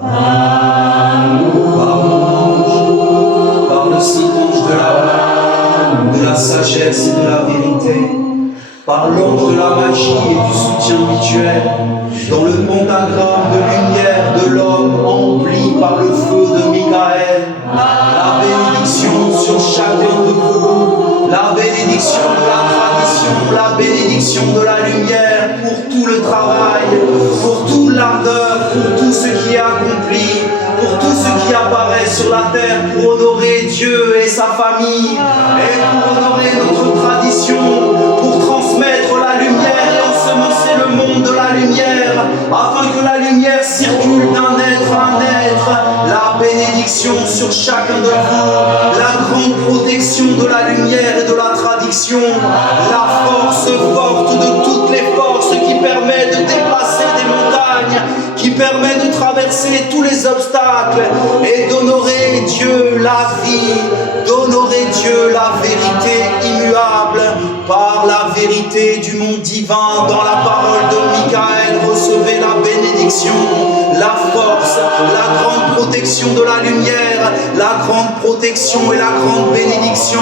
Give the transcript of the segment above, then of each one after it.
Par l'ange, par le Saint-Ange de la sagesse et de la vérité, par l'ange de la magie et du soutien mutuel, dans le pentagramme de lumière de l'homme empli par le feu de Michael, la bénédiction sur chacun de vous, la bénédiction de la tradition, la bénédiction de la lumière pour tout le travail, pour toute l'ardeur, pour tout ce qui est accompli, pour tout ce qui apparaît sur la terre pour honorer Dieu et sa famille, et pour honorer notre tradition, pour transmettre la lumière et ensemencer le monde de la lumière, afin que la lumière circule d'un être à un être. La bénédiction sur chacun de vous, la grande protection de la lumière et de la tradition, la force forte de toutes les forces qui permet de déplacer des montagnes, qui permet de traverser tous les obstacles et d'honorer Dieu la vie, d'honorer Dieu la vérité immuable par la vérité du monde divin. Dans la parole de Michael, recevez la bénédiction, la force, la grande protection de la lumière, la grande protection et la grande bénédiction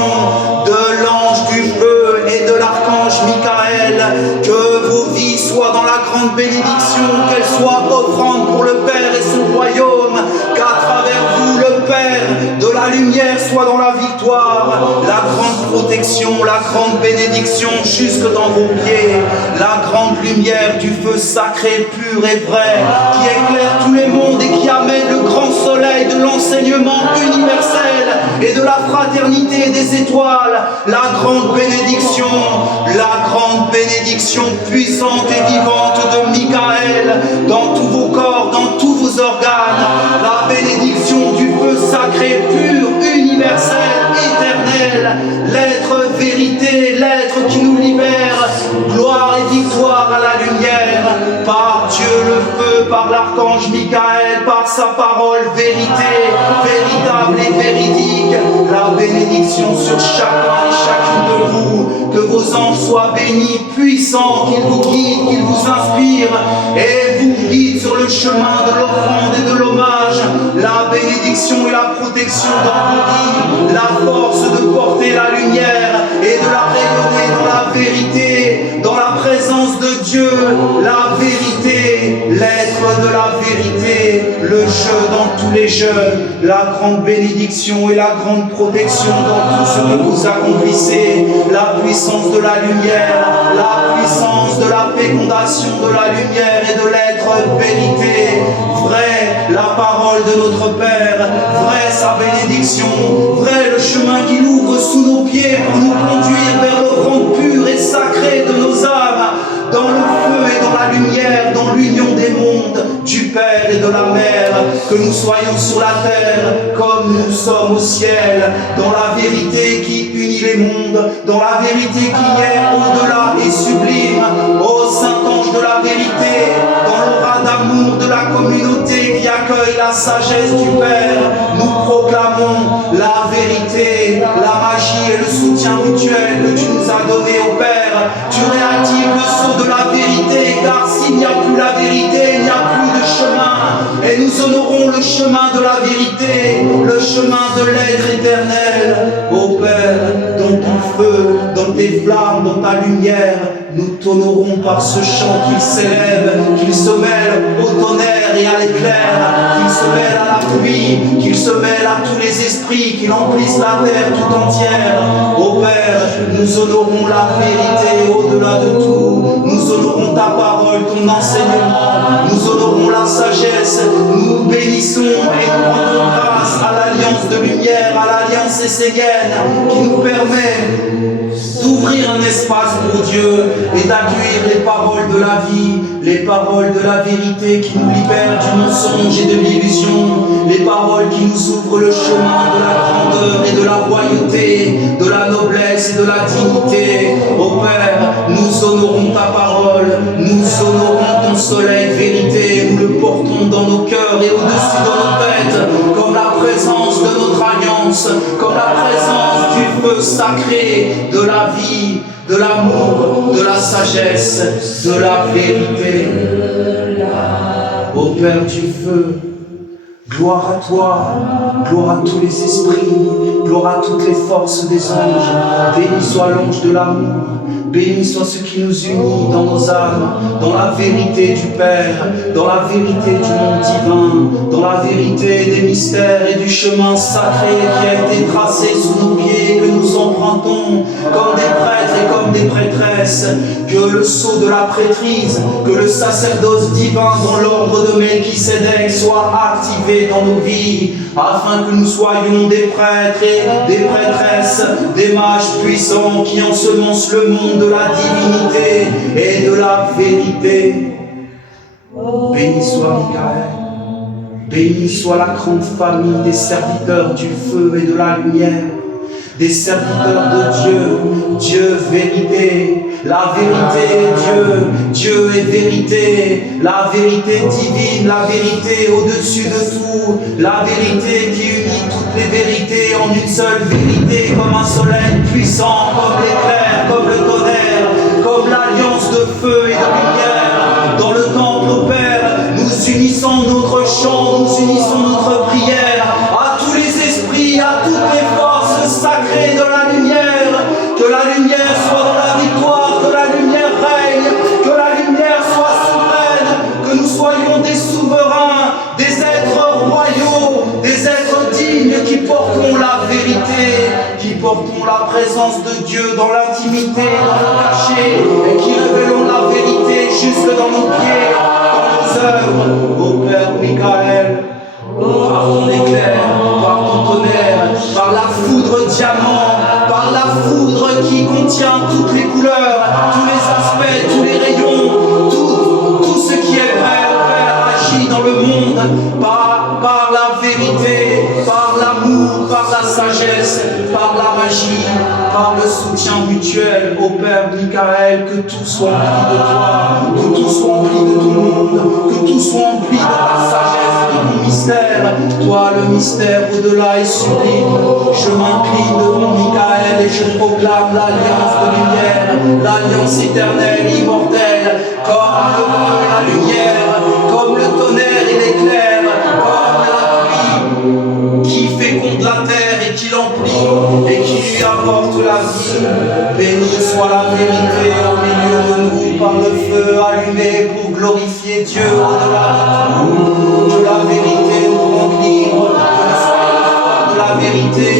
de l'ange du feu et de l'archange Michael. Que vos vies soient dans la grande bénédiction, qu'elles soient offrandes pour le Père et son royaume, qu'à travers vous le Père de la lumière soit dans la victoire, la grande protection, la grande bénédiction jusque dans vos pieds, la grande lumière du feu sacré, pur et vrai, qui éclaire tous les mondes et qui amène le grand soleil de l'enseignement universel et de la fraternité des étoiles, la grande bénédiction puissante et vivante de Michael dans tous vos corps, dans tous vos organes, la bénédiction du feu sacré, pur, universel, éternel, l'être vérité, l'être qui nous libère, gloire et victoire à la lumière, par Dieu le feu, par l'archange Michael, par sa parole, vérité, véritable et véridique, la bénédiction sur chacun et chacune de vous, que vos anges soient bénis, puissants, qu'ils vous guident, qu'ils vous inspirent et vous guident sur le chemin de l'offrande et de l'hommage, la bénédiction et la protection dans vos vies, la force de porter la lumière et de la rayonner dans la vérité, dans la présence de Dieu, la vérité, l'être de la vérité, le jeu dans tous les jeux, la grande bénédiction et la grande protection dans tout ce que vous accomplissez, la puissance de la lumière, la puissance de la fécondation de la lumière et de l'être vérité, vrai la parole de notre Père, vrai sa bénédiction, vrai le chemin qu'il ouvre sous nos pieds pour nous conduire vers l'offrande pure et sacrée de nos âmes, dans le feu et dans la lumière, dans l'union des mondes, du Père et de la Mère, que nous soyons sur la terre comme nous sommes au ciel, dans la vérité qui unit les mondes, dans la vérité qui est au-delà et sublime, ô Saint-Ange de la vérité, dans l'aura d'amour de la communauté qui accueille la sagesse du Père, nous proclamons la vérité, la magie et le soutien mutuel que tu nous as donné au Père. Tu réactives le sceau de la vérité, car s'il n'y a plus la vérité, il n'y a plus de chemin. Et nous honorons le chemin de la vérité, le chemin de l'être éternel. Ô Père, dans ton feu, dans tes flammes, dans ta lumière, nous t'honorons par ce chant qu'il s'élève, qu'il se mêle au tonnerre et à l'éclair, qu'il se mêle à la pluie, qu'il se mêle à tous les esprits, qu'il emplisse la terre tout entière. Ô Père, nous honorons la vérité au-delà de tout, nous honorons ta parole, ton enseignement, nous honorons la sagesse, nous bénissons et nous rendons grâce à l'alliance de lumière, à l'alliance essénienne qui nous permet d'ouvrir un espace pour Dieu et d'accueillir les paroles de la vie, les paroles de la vérité qui nous libèrent du mensonge et de l'illusion, les paroles qui nous ouvrent le chemin de la grandeur et de la royauté, de la noblesse et de la dignité. Ô Père, nous honorons ta parole, nous honorons ton soleil vérité, nous le portons dans nos cœurs et au-dessus de nos têtes, comme la présence de notre alliance, comme la présence du feu sacré, de la vie, de l'amour, de la sagesse, de la vérité. Ô Père du feu, Gloire à toi, gloire à tous les esprits, gloire à toutes les forces des anges. Béni soit l'ange de l'amour, béni soit ce qui nous unit dans nos âmes, dans la vérité du Père, dans la vérité du monde divin, dans la vérité des mystères et du chemin sacré qui a été tracé sous nos pieds, que nous empruntons comme des prêtres et comme des prêtresses, que le sceau de la prêtrise, que le sacerdoce divin dans l'ordre de Melchisédek soit activé dans nos vies, afin que nous soyons des prêtres et des prêtresses, des mages puissants qui ensemencent le monde de la divinité et de la vérité. Béni soit Michael, béni soit la grande famille des serviteurs du feu et de la lumière, des serviteurs de Dieu, Dieu vérité, la vérité est Dieu, Dieu est vérité, la vérité divine, la vérité au-dessus de tout, la vérité qui unit toutes les vérités en une seule vérité, comme un soleil puissant, comme l'éclair, comme le tonnerre, comme l'alliance de feu et de lumière. Dans le temple au Père, nous unissons notre chant, nous unissons notre prière à tous les esprits, à toutes les forces sacrées de la lumière, que la lumière soit dans la victoire, que la lumière règne, que la lumière soit souveraine, que nous soyons des souverains, des êtres royaux, des êtres dignes qui portons la vérité, qui portons la présence de Dieu dans l'intimité, dans le cachet, et qui révélons la vérité jusque dans nos pieds, dans nos œuvres. Ô Père Michael, par ton éclair, par ton tonnerre, par la foudre diamant, par la foudre qui contient toutes les couleurs, tous les aspects, tous les rayons, tout ce qui est vrai, Père, agit dans le monde, par la vérité, par l'amour, par la sagesse, par la magie, par le soutien mutuel. Ô Père Michael, que tout soit empli de toi, que tout soit empli de tout le monde, que tout soit empli de ta sagesse, de ton mystère. Toi, le mystère au-delà est sublime. Je m'incline devant Michael et je proclame l'alliance de lumière, l'alliance éternelle, immortelle, comme le feu et la lumière, comme le tonnerre et l'éclair, comme la pluie qui féconde la terre et qui l'emplit et qui lui apporte la vie. Béni soit la vérité au milieu de nous par le feu allumé pour glorifier Dieu au-delà de tout. Que la vérité nous rende libres, que nous soyons forts de la vérité,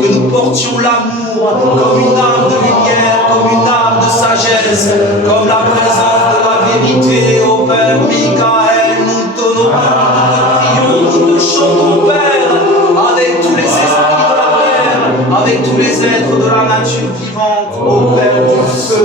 que nous portions l'amour comme une âme de lumière, comme une âme de sagesse, comme la présence de la vérité. Ô Père Michael, nous t'honorons, nous te prions, nous te chantons, Père, avec tous les esprits de la terre, avec tous les êtres de la nature vivante, ô Père du feu.